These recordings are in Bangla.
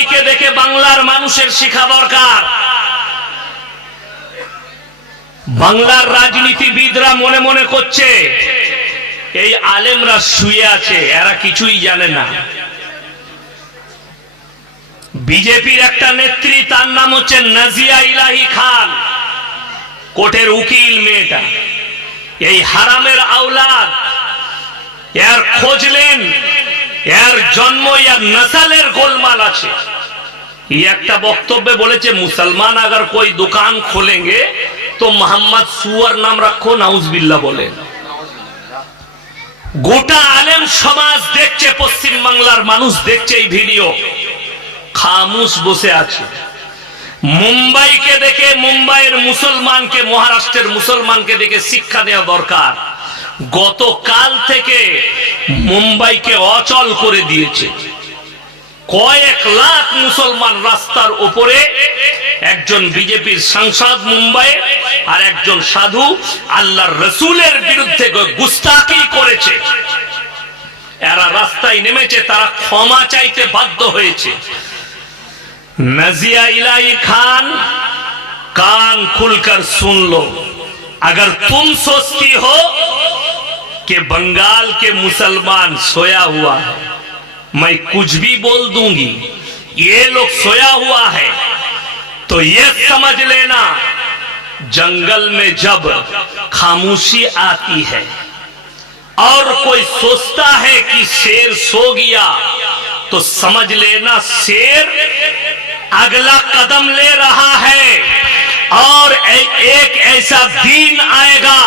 মুম্বাইকে দেখে বাংলার মানুষের শিক্ষা দরকার। বাংলার রাজনীতিবিদরা মনে মনে করছে এই আলেমরা শুয়ে আছে, এরা কিছুই জানে না। বিজেপির একটা নেত্রী, তার নাম হচ্ছে নাজিয়া ইলাহি খান, কোর্টের উকিল মেয়েটা। এই হারামের আওলাদ, এর খোঁজলেন, এর জন্ম, এর নসলের গোলমাল আছে। ये একটা বক্তব্যে বলেছে, মুসলমান अगर कोई दुकान खोलेंगे तो मोहम्मद सुअर नाम रखो, नाउजुबिल्लाह বলে। গোটা আলেম সমাজ দেখছে, পশ্চিম বাংলার মানুষ দেখছে এই ভিডিও, খামোশ বসে আছে। মুম্বাইকে দেখে, মুম্বাইয়ের মুসলমানকে, মহারাষ্ট্রের মুসলমানকে দেখে শিক্ষা দেওয়া দরকার। গতকাল থেকে মুম্বাইকে অচল করে দিয়েছে। কয়েক লাখ মুসলমান রাস্তার উপরে, একজন বিজেপির সাংসদ মুম্বাই আর একজন সাধু আল্লাহর রসুলের বিরুদ্ধে গুস্তাখি করেছে। এরা রাস্তায় নেমেছে, তারা ক্ষমা চাইতে বাধ্য হয়েছে। नजिया इलाही खान, कान खुलकर सुन लो, अगर तुम सोचती हो कि बंगाल के मुसलमान सोया हुआ है, मैं कुछ भी बोल दूंगी, ये लोग सोया हुआ है, तो ये समझ लेना जंगल में जब खामोशी आती है और कोई सोचता है कि शेर सो गया, तो समझ लेना शेर अगला कदम ले रहा है। और एक ऐसा दिन आएगा,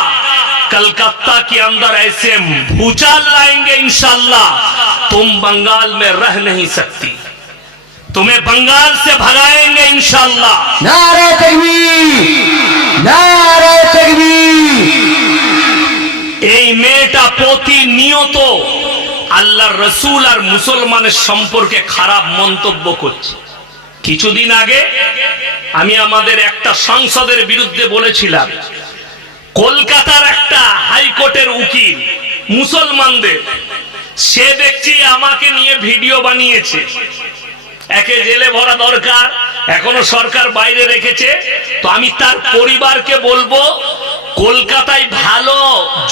कलकत्ता के अंदर ऐसे भूचाल लाएंगे इंशाल्लाह, तुम बंगाल में रह नहीं सकती, तुम्हें बंगाल से भगाएंगे इंशाल्लाह। नारे तकबीर, नारे तकबीर। এই মেয়েটা প্রতিনিয়ত আল্লাহর রসুল আর মুসলমানের সম্পর্কে খারাপ মন্তব্য করছে। কিছুদিন আগে আমি আমাদের একটা সংসদের বিরুদ্ধে বলেছিলাম, কলকাতার একটা হাইকোর্টের উকিল মুসলমানদের, সে দেখছি আমাকে নিয়ে ভিডিও বানিয়েছে। একে জেলে ভরা দরকার, এখনো সরকার বাইরে রেখেছে। তো আমি তার পরিবারকে বলবো, কলকাতায় ভালো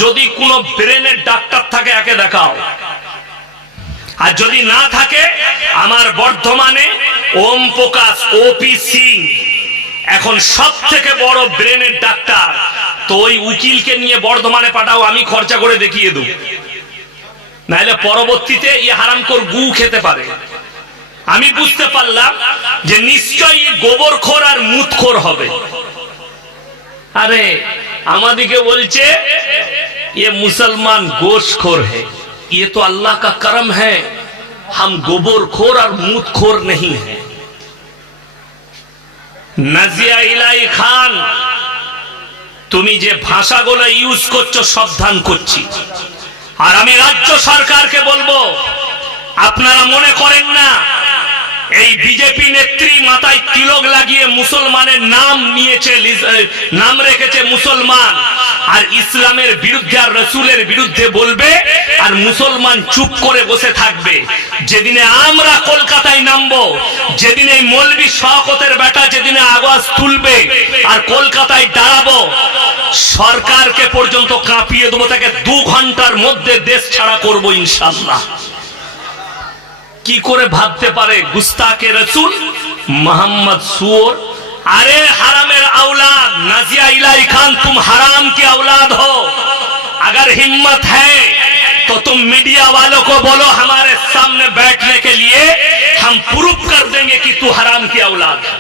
যদি কোনো ব্রেনের ডাক্তার থাকে একে দেখাও, আর যদি না থাকে আমার বর্ধমানে ওম প্রকাশ ওপি সিং এখন সব থেকে বড় ব্রেনের ডাক্তার, তো ওই উকিলকে নিয়ে বর্ধমানে পাঠাও, আমি খরচা করে দেখিয়ে দেব, নাহলে পরবর্তীতে ইয়ে হারামখোর গু খেতে পারে। আমি বুঝতে পারলাম যে নিশ্চয়ই গোবরখোর আর মুতখোর হবে। আরে আমাদিকে বলছে ये मुसलमान गोश्तखोर है, ये तो अल्लाह का करम है, हम गोबरखोर और मूतखोर नहीं है। নাজিয়া ইলাহি খান, তুমি যে ভাষাগুলো ইউজ করছো সাবধান করছি। আর আমি রাজ্য সরকারকে বলবো, আপনারা মনে করেন না এই বিজেপি নেত্রী মাথায় তিলক লাগিয়ে মুসলমানের নাম নিয়েছে, নাম রেখেছে মুসলমান, আর ইসলামের বিরুদ্ধে আর রসুলের বিরুদ্ধে বলবে, আর মুসলমান চুপ করে বসে থাকবে। যেদিনে আমরা কলকাতায় নামবো, যেদিন এই মৌলভী শওকতের বেটা যেদিনে আওয়াজ তুলবে আর কলকাতায় দাঁড়াবো, সরকারকে পর্যন্ত কাঁপিয়ে দেবো, তাকে 2 ঘন্টার মধ্যে দেশ ছাড়া করবো ইনশাআল্লাহ। কি করে ভাবতে পারে গুস্তাকে রসুল मोहम्मद सुअर। अरे हरामेर औलाद, नाजिया इलाही खान, तुम हराम की औलाद हो। अगर हिम्मत है तो तुम मीडिया वालों को बोलो हमारे सामने बैठने के लिए, हम प्रूफ कर देंगे कि तू हराम की औलाद है।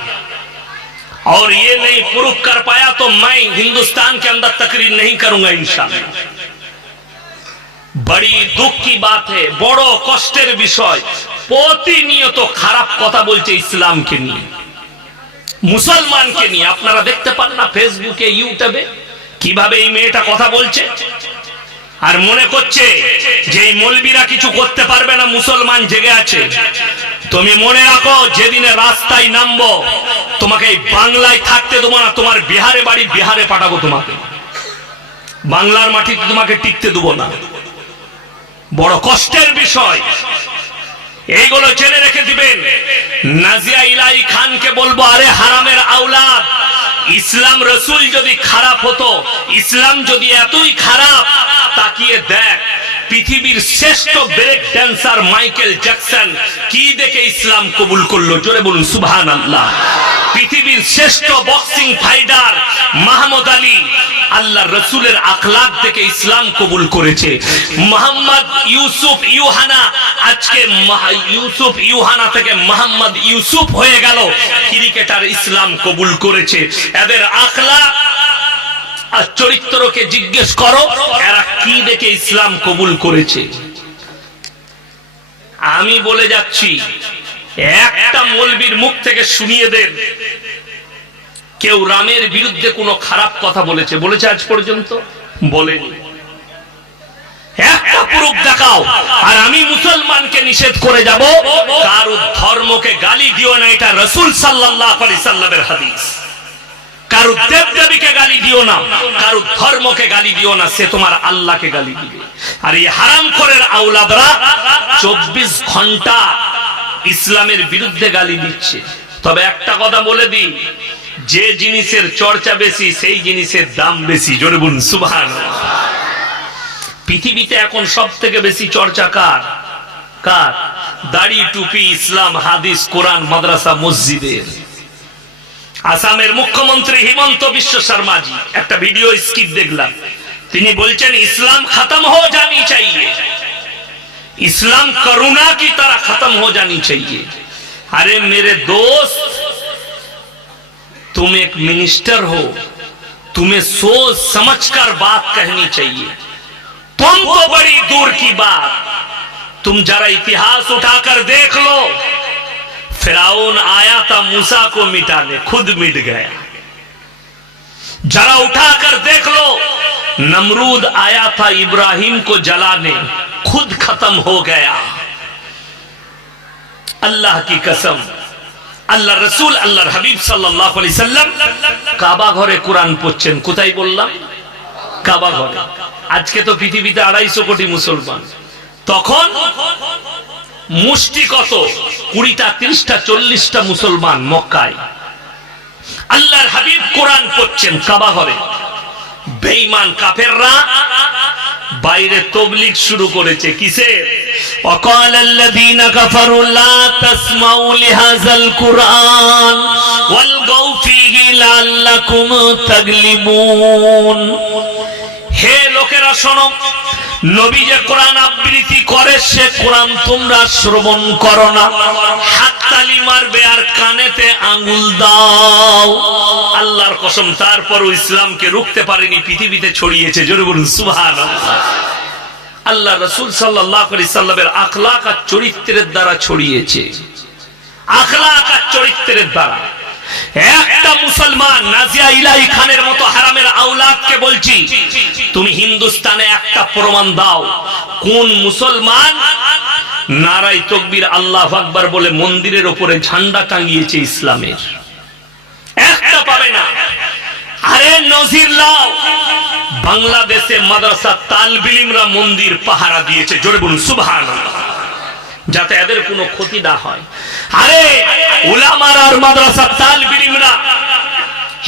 और ये नहीं प्रूफ कर पाया तो मैं हिंदुस्तान के अंदर तकरीर नहीं करूंगा इंशाअल्लाह। बड़ी दुख की बात है, बड़ो कष्टेर विषय, প্রতিনিয়ত খারাপ কথা বলছে ইসলামকে নিয়ে, মুসলমানকে নিয়ে। আপনারা দেখতে পান না ফেসবুকে, ইউটিউবে কিভাবে এই মেয়েটা কথা বলছে, আর মনে করছে যে এই মৌলবীরা কিছু করতে পারবে না, মুসলমান জেগে আছে। তুমি মনে রাখো, যেদিনে রাস্তায় নামবো তোমাকে এই বাংলায় থাকতে দেবো না, তোমার বিহারে বাড়ি, বিহারে পাঠাবো তোমাকে, বাংলার মাটিতে তোমাকে টিকতে দেবো না। বড় কষ্টের বিষয়। এইগুলো জেনে রেখে দিবেন। নাজিয়া ইলাহি খানকে বলবো, আরে হারামের আওলাদ, ইসলাম রসুল যদি খারাপ হতো, ইসলাম যদি এতই খারাপ, তাকিয়ে দেখ পৃথিবীর শ্রেষ্ঠ ব্রেক ড্যান্সার মাইকেল জ্যাকসন কি দেখে ইসলাম কবুল করলো? জোরে বলুন সুবহানাল্লাহ। পৃথিবীর শ্রেষ্ঠ বক্সিং ফাইটার মাহমুদ আলী আল্লাহ রসুলের আখলাক দেখে ইসলাম কবুল করেছে। মোহাম্মদ ইউসুফ ইউহানা, আজকে ইউসুফ ইউহানা থেকে মোহাম্মদ ইউসুফ হয়ে গেল, ক্রিকেটার ইসলাম কবুল করেছে। এদের আখলাক আর চরিত্রকে জিজ্ঞেস করো, এরা কি দেখে ইসলাম কবুল করেছে। আমি বলে যাচ্ছি, একটা মৌলবীর মুখ থেকে শুনিয়ে দেন কেউ রামের বিরুদ্ধে কোনো খারাপ কথা বলেছে? বলেছে আজ পর্যন্ত? বলেনি। একটা প্রুফ দেখাও, আর আমি মুসলমানকে নিষেধ করে যাব, কারো ধর্মকে গালি দিও না, এটা রাসূল সাল্লাল্লাহু আলাইহি সাল্লামের হাদিস। কারো দেবদেবীকে গালি দিও না, কারো ধর্মকে গালি দিও না, সে তোমার আল্লাহকে গালি দিবে। আর এই হারামখোরের আওলাদরা 24 ঘন্টা ইসলামের বিরুদ্ধে গালি দিচ্ছে। তবে একটা কথা বলে দিই, যে জিনিসের চর্চা বেশি সেই জিনিসের দাম বেশি। জোরে বলুন সুবহানাল্লাহ। পৃথিবীতে এখন সব থেকে বেশি চর্চা কার? কার? দাড়ি, টুপি, ইসলাম, হাদিস, কোরআন, মাদ্রাসা, মসজিদের। আসামের মুখ্যমন্ত্রী হিমন্ত বিশ্ব শর্মাজি একটা ভিডিও স্কিপ দেখলাম, তিনি বলছেন ইসলাম खत्म हो जानी चाहिए, इस्लाम करुणा की तरह खत्म हो जानी चाहिए। अरे मेरे दोस्त, तुम एक मिनिस्टर हो, तुम्हें सोच समझकर बात कहनी चाहिए। तुम तो बड़ी दूर की बात, तुम जरा इतिहास उठाकर देख लो, फिरौन आया था मूसा को मिटाने, खुद मिट गया। जरा उठाकर देख लो, नमरूद आया था इब्राहिम को जलाने, खुद खत्म हो गया। अल्लाह की कसम, আল্লাহ রসুল আল্লাহর হাবিব সাল্লাল্লাহু আলাইহি সাল্লাম কাবা ঘরে কোরআন পড়ছেন। কোথায় বললাম? কাবা ঘরে। আজকে তো পৃথিবীতে 250 কোটি মুসলমান, তখন মুষ্টি কত? 20টা, 30টা, 40টা মুসলমান মক্কায়। আল্লাহর হাবিব কোরআন পড়ছেন কাবা ঘরে। বেঈমান কাফেররা বাইরে তাবলীগ শুরু করেছে। কিসের? وقال الذين كفروا لا تسمعوا لهذا القرآن والغوا فيه لعلكم تغلبون। হে লোকেরা শোনো, নবী যে কোরআন আবৃত্তি করে সে কোরআন তোমরা শ্রবণ করো না, হাততালি মারবে আর কানেতে আঙ্গুল দাও। আল্লাহর কসম, তারপরও ইসলামকে রুখতে পারেনি, পৃথিবীতে ছড়িয়েছে। জোরে বলুন সুবহানাল্লাহ। আল্লাহ রাসূল সাল্লাল্লাহু আলাইহি সাল্লামের আখলাক আর চরিত্রের দ্বারা ছড়িয়েছে। আখলাক আর চরিত্রের দ্বারা একটা মুসলমান, নাজিয়া ইলাহি খানের মতো হারামের আওলাদকে বলছি, তুমি হিন্দুস্তানে একটা প্রমাণ দাও কোন মুসলমান নারাই তাকবীর আল্লাহু আকবার বলে মন্দিরের উপরে ঝান্ডা টাঙিয়েছে ইসলামের? একটা পাবে না। আরে নজির লাও, বাংলাদেশে মাদ্রাসা তালবে ইলমরা মন্দির পাহারা দিয়েছে। জোরে বলুন সুবহানাল্লাহ, যাতে এদের কোনো ক্ষতি না হয়। আরে উলামারা আর মাদ্রাসা তালবে ইলমরা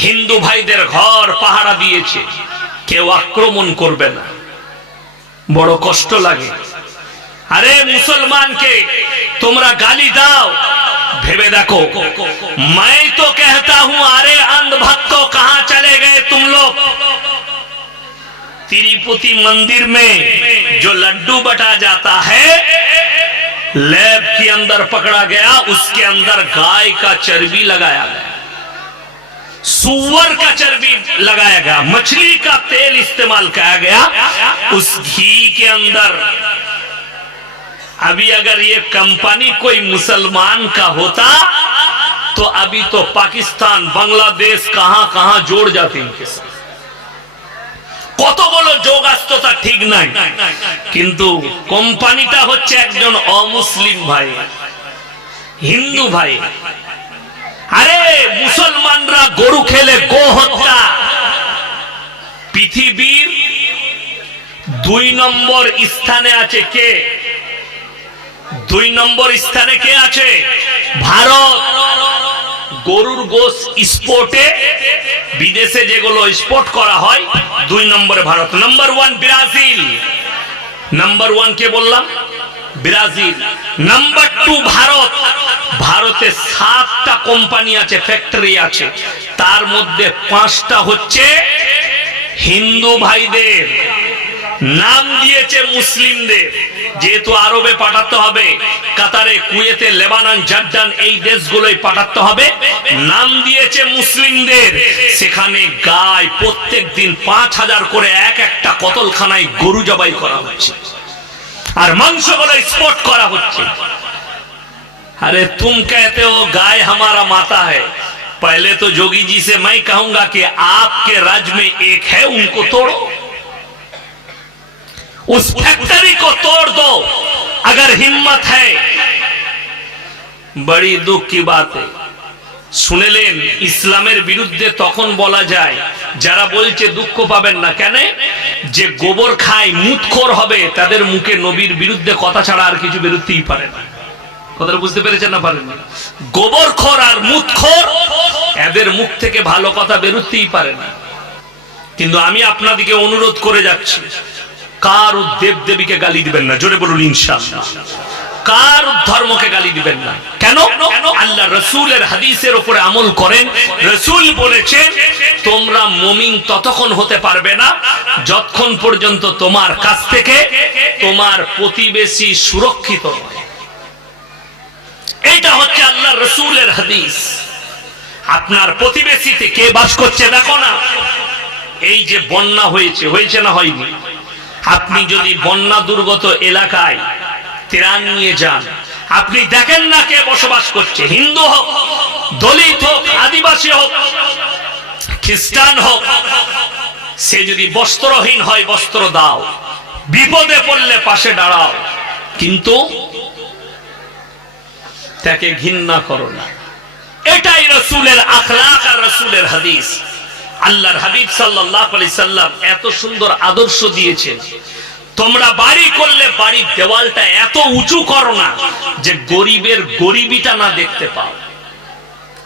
হিন্দু ভাইদের ঘর পাহারা দিয়েছে, কেউ আক্রমণ করবে না। বড় কষ্ট লাগে। আরে মুসলমানকে তোমরা গালি দাও, ভেবে দেখো। मैं तो कहता हूं, अरे अंधभक्तों कहां चले गए तुम लोग? तिरुपति मंदिर में जो लड्डू बटा जाता है, लैब के अंदर पकड़ा गया, उसके अंदर गाय का चर्बी लगाया गया, सुअर का चर्बी लगाया गया, मछली का तेल इस्तेमाल किया गया उस घी के अंदर। अभी अगर ये कंपनी कोई मुसलमान का होता तो अभी तो पाकिस्तान, बांग्लादेश कहां कहां जोड़ जाते इनके साथ। কত বড় যোগ আসতো তা ঠিক নাই, কিন্তু কোম্পানিটা হচ্ছে একজন অমুসলিম ভাই, হিন্দু ভাই। আরে মুসলমানরা গরু খেলে গো হত্যা পৃথিবীর 2 নম্বর স্থানে আছে। কে? 2 নম্বর স্থানে কে আছে? ভারত। গরুর গোশ স্পোর্টে বিদেশে যেগুলো স্পোর্ট করা হয় 2 নম্বরে ভারত। Number 1 Brazil. নাম্বার 1 কে বললাম? ব্রাজিল। নাম্বার 2 ভারত। ভারতে 7টা কোম্পানি আছে, ফ্যাক্টরি আছে, তার মধ্যে 5টা হচ্ছে হিন্দু ভাইদের, নাম দিয়েছে মুসলিমদের। যেহেতু আরবে পাঠাতে হবে, কাতারে, কুয়েতে, লেবানন, জর্ডান, এই দেশগুলোই পাঠাতে হবে, নাম দিয়েছে মুসলিমদের। সেখানে গায় প্রত্যেক দিন 5000 করে এক একটা কতলখানায় গরু জবাই করা হচ্ছে, আর মাংসগুলো এক্সপোর্ট করা হচ্ছে। अरे तुम कहते हो गाय हमारा माता है, पहले तो जोगी जी से मैं कहूंगा कि आपके राज्य में एक है, उनको तोड़ो, उस फैक्ट्री को तोड़ दो अगर हिम्मत है। बड़ी दुख की बात है। শুনেলেন, ইসলামের বিরুদ্ধে তখন বলা যায় যারা বলছে দুঃখ পাবেন না কেন, যে গোবর খায় মুতখোর হবে, তাদের মুখে নবীর বিরুদ্ধে কথা ছাড়া আর কিছু বেরোতেই পারে না। কথাটা বুঝতে পেরেছেন না? পারেন না? গোবরখোর আর মুতখোর, এদের মুখ থেকে ভালো কথা বেরোতেই পারে না। কিন্তু আমি আপনাদেরকে অনুরোধ করে যাচ্ছি, কার দেব দেবীকে গালি দিবেন না, জোরে বলুন ইনশাআল্লাহ। কার ধর্মকে গালি দিবেন না। কেন? আল্লাহ রসুলের হাদিসের উপরে আমল করেন। রসুল বলেছেন, তোমরা মুমিন ততক্ষণ হতে পারবে না যতক্ষণ পর্যন্ত তোমার কাছ থেকে তোমার প্রতিবেশী সুরক্ষিত নয়। এটা হচ্ছে আল্লাহ রসুলের হাদিস। আপনার প্রতিবেশীতে কে বাস করছে দেখো না। এই যে বন্যা হয়েছে, হয়েছে না হয়নি? আপনি যদি বন্যা দুর্গত এলাকায় ত্রাণ নিয়ে যান, আপনি দেখেন না কে বসবাস করছে, হিন্দু হোক, দলিত হোক, আদিবাসী হোক, খ্রিস্টান হোক। সে যদি বস্ত্রহীন হয় বস্ত্র দাও, বিপদে পড়লে পাশে দাঁড়াও, কিন্তু তাকে ঘৃণা করো না। এটাই রাসূলের আখলাক আর রাসূলের হাদিস। আল্লাহর হাবিব সাল্লাল্লাহু আলাইহি সাল্লাম এত সুন্দর আদর্শ দিয়েছেন, তোমরা বাড়ি করলে বাড়ির দেওয়ালটা এত উঁচু করো না যে গরিবের গরিবিটা না দেখতে পাও।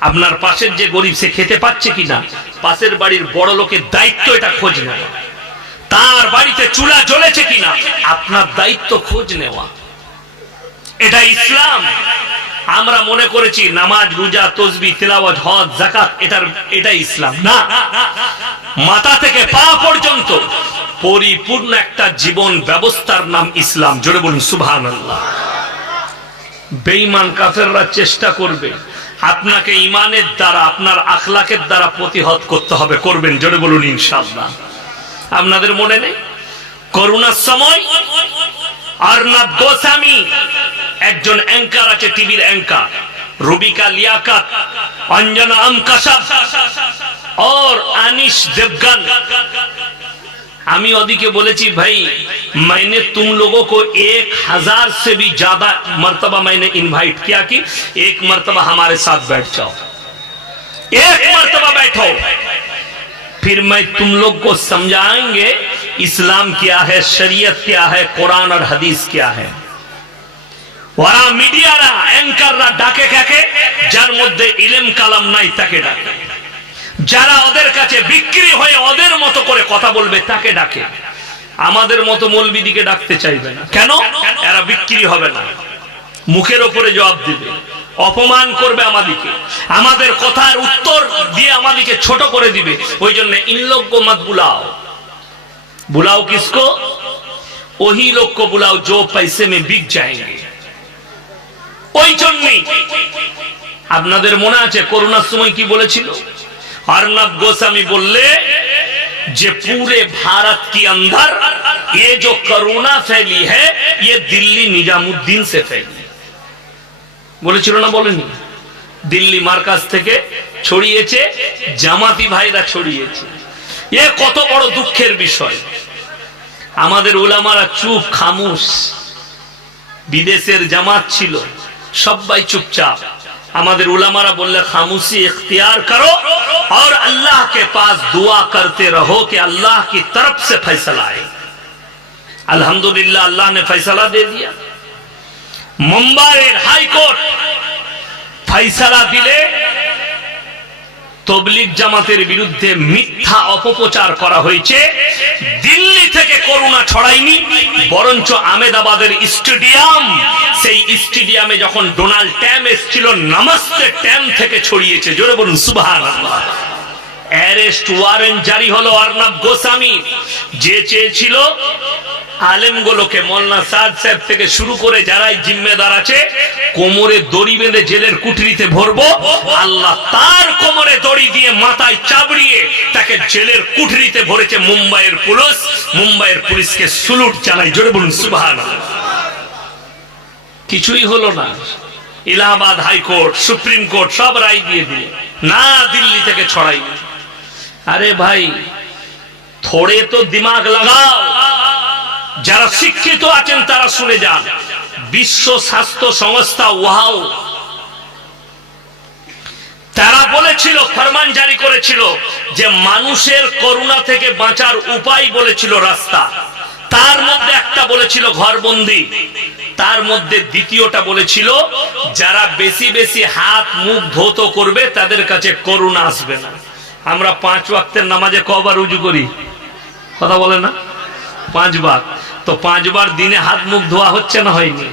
আপনার পাশের যে গরিব, সে খেতে পাচ্ছে কিনা, পাশের বাড়ির বড় লোকের দায়িত্ব এটা খোঁজ নেওয়া। তার বাড়িতে চুলা জ্বলেছে কিনা, আপনার দায়িত্ব খোঁজ নেওয়া। এটা ইসলাম। আমরা মনে করেছি নামাজ, রোজা, তাসবিহ, তিলাওয়াত, হজ, যাকাত এটা ইসলাম না। মাথা থেকে পা পর্যন্ত পরিপূর্ণ একটা জীবন ব্যবস্থার নাম ইসলাম। জোরে বলুন সুবহানাল্লাহ। বেঈমান কাফেররা চেষ্টা করবে আপনাকে ঈমানের দ্বারা, আপনার আখলাকের দ্বারা প্রতিহত করতে হবে। করবেন, জোরে বলুন ইনশাআল্লাহ। আপনাদের মনে নেই করোনার সময় অর্ণব গোস্বামী, একজন অ্যাঙ্কার আছে, টিভির অ্যাঙ্কার, রুবিকা লিয়াকত, অঞ্জনা আমকাশব और अनिश देवगन। আমি ওদিকে বলেছি, ভাই मैंने तुम लोगों को 1000 से भी ज्यादा मर्तबा मैंने इनवाइट किया कि एक मर्तबा हमारे साथ बैठ जाओ, एक मर्तबा बैठो, फिर मैं तुम लोग को समझाएंगे इस्लाम क्या है, शरीयत क्या है, कुरान और हदीस क्या है। ওরা মিডিয়ারা, অ্যাঙ্কাররা ডাকে কাকে? যার মধ্যে ইলম কালাম নাই তাকে ডাকে। যারা ওদের কাছে বিক্রি হয়ে ওদের মতো করে কথা বলবে তাকে ডাকে। আমাদের মতো মৌলবীদিকে ডাকতে চাইবে না। কেন? এরা বিক্রি হবে না, মুখের উপরে জবাব দিবে, অপমান করবে আমাদেরকে, আমাদের কথার উত্তর দিয়ে আমাদেরকে ছোট করে দিবে। ওই জন্য ইন লোগ কো মত বুলাও। বুলাও কিসকো? ওহি লোগ কো বুলাও जो पैसे में बिक जाएंगे। ওই জন্যই আপনাদের মনে আছে করোনার সময় কি বলেছিল अर्णब गोस्वामी? बोले जे पूरे भारत के अंदर ये जो कोरोना फैली है ये दिल्ली निजामुद्दीन से फैली। বলেছিল না? বলেনি? দিল্লি মার্কাজ থেকে ছড়িয়েছে, জামাতি ভাইরা ছড়িয়েছে। এ কত বড় দুঃখের বিষয়। আমাদের উলামারা চুপ, খামোশ। বিদেশের জামাত ছিল, সবাই চুপচাপ। আমাদের উলামারা বললে খামোশি इख्तियार करो और अल्लाह के पास दुआ करते रहो कि अल्लाह की तरफ से फैसला आए। अल्हम्दुलिल्लाह, अल्लाह ने फैसला दे दिया। মুম্বাইয়ের হাইকোর্ট ফয়সালা দিলে তবলিগ জামাতের বিরুদ্ধে মিথ্যা অপপ্রচার করা হয়েছে। দিল্লি থেকে করোনা ছড়ায়নি, বরঞ্চ আহমেদাবাদের স্টেডিয়াম, সেই স্টেডিয়ামে যখন ডোনাল্ড ট্রাম্প এসেছিল নমস্তে ট্রাম্প থেকে ছড়িয়েছে। জোরে বলুন সুবহানাল্লাহ। অ্যারেস্ট ওয়ারেন্ট জারি হলো অর্ণব গোস্বামী, যে চেয়েছিল আলেমগুলোকে মোল্লা সাদ সাহেব থেকে শুরু করে যারাই জিম্মেদার আছে কোমরে দড়ি বেঁধে জেলের কুঠরিতে ভরবো। আল্লাহ তার কোমরে দড়ি দিয়ে মাথায় চাবড়িয়ে তাকে জেলের কুঠরিতে ভরেছে মুম্বাইয়ের পুলিশ। মুম্বাইয়ের পুলিশকে স্যালুট জানাই। জোরে বলুন সুবহানাল্লাহ। কিছুই হলো না। ইলাহাবাদ হাইকোর্ট, সুপ্রিম কোর্ট সব রায় দিয়ে দিলে না, দিল্লি থেকে ছড়াই। আরে ভাই থোড়ে তো দিমাগ লাগাও। যারা শিক্ষিত আছেন তারা শুনে যান। বিশ্ব স্বাস্থ্য সংস্থা ওয়াও তারা বলেছিল, ফরমান জারি করেছিল যে মানুষের করোনা থেকে বাঁচার উপায় বলেছিল রাস্তা। তার মধ্যে একটা বলেছিল ঘরবন্দি, তার মধ্যে দ্বিতীয়টা বলেছিল যারা বেশি বেশি হাত মুখ ধৌত করবে তাদের কাছে করোনা আসবে না। আমরা 5 ওয়াক্তের নামাজে কবার উজু করি? কথা বলে না? 5 বার। তো 5 বার দিনে হাত মুখ ধোয়া হচ্ছে না হয়নি?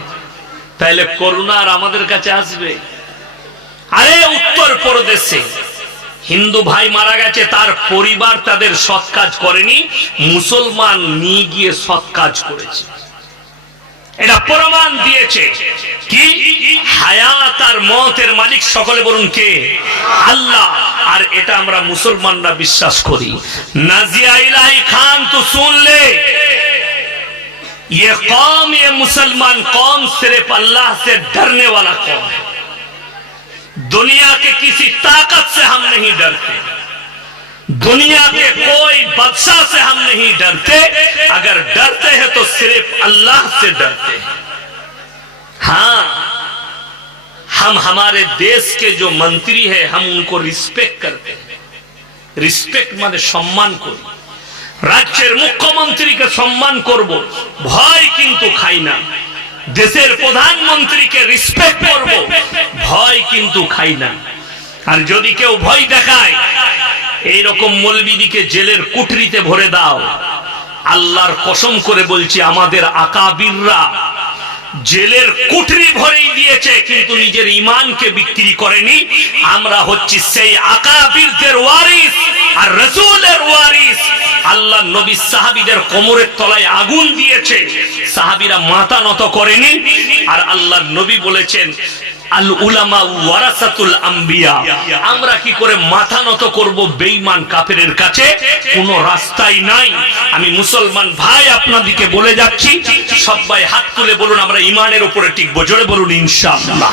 তাহলে করোনা আর আমাদের কাছে আসবে? আরে উত্তর প্রদেশে হিন্দু ভাই মারা গেছে, তার পরিবার তাদের সৎ কাজ করেনি, মুসলমান নিয়ে গিয়ে সৎ কাজ করেছে। এটা প্রমাণ দিয়েছে কি হায়াত আর মওতের মালিক সকলে বলুন কে? আল্লাহ। আর এটা আমরা মুসলমানরা বিশ্বাস করি। নাজিয়া ইলাহি খান তো सुन ले, ये कौम, ये मुसलमान कौम सिर्फ अल्लाह से डरने वाला कौम है। दुनिया के किसी ताकत से हम नहीं डरते, दुनिया के कोई बादशाह से हम नहीं डरते। अगर डरते हैं तो सिर्फ अल्लाह से डरते हैं। हाँ, हम हमारे देश के जो मंत्री है हम उनको रिस्पेक्ट करते हैं। रिस्पेक्ट माने सम्मान करी। राज्येर मुख्यमंत्री के सम्मान करब, भय किन्तु खाई ना। देशेर प्रधानमंत्री के रिस्पेक्ट करब, भय किन्तु खाई ना। और यदि केउ भय देखाय এই রকম মৌলবীদিকে জেলের কুঠরিতে ভরে দাও। আল্লাহর কসম করে বলছি আমাদের আকাবিররা জেলের কুঠরি ভরেই দিয়েছে কিন্তু নিজের ঈমানকে বিক্রি করেনি। আমরা হচ্ছি সেই আকাবিরদের ওয়ারিস আর রাসূলের ওয়ারিস। আল্লাহ নবী সাহাবীদের কোমরের তলায় আগুন দিয়েছে, সাহাবীরা মাথা নত করেনি। আর আল্লাহর নবী বলেছেন আল উলামা ওয়ারাসাতুল আম্বিয়া। আমরা কি করে মাথা নত করব বেঈমান কাফেরের কাছে? কোনো রাস্তাই নাই। আমি মুসলমান ভাই আপনাদেরকে বলে যাচ্ছি, সবাই হাত তুলে বলুন আমরা ঈমানের উপরে টিকবো। জোরে বলুন ইনশাআল্লাহ।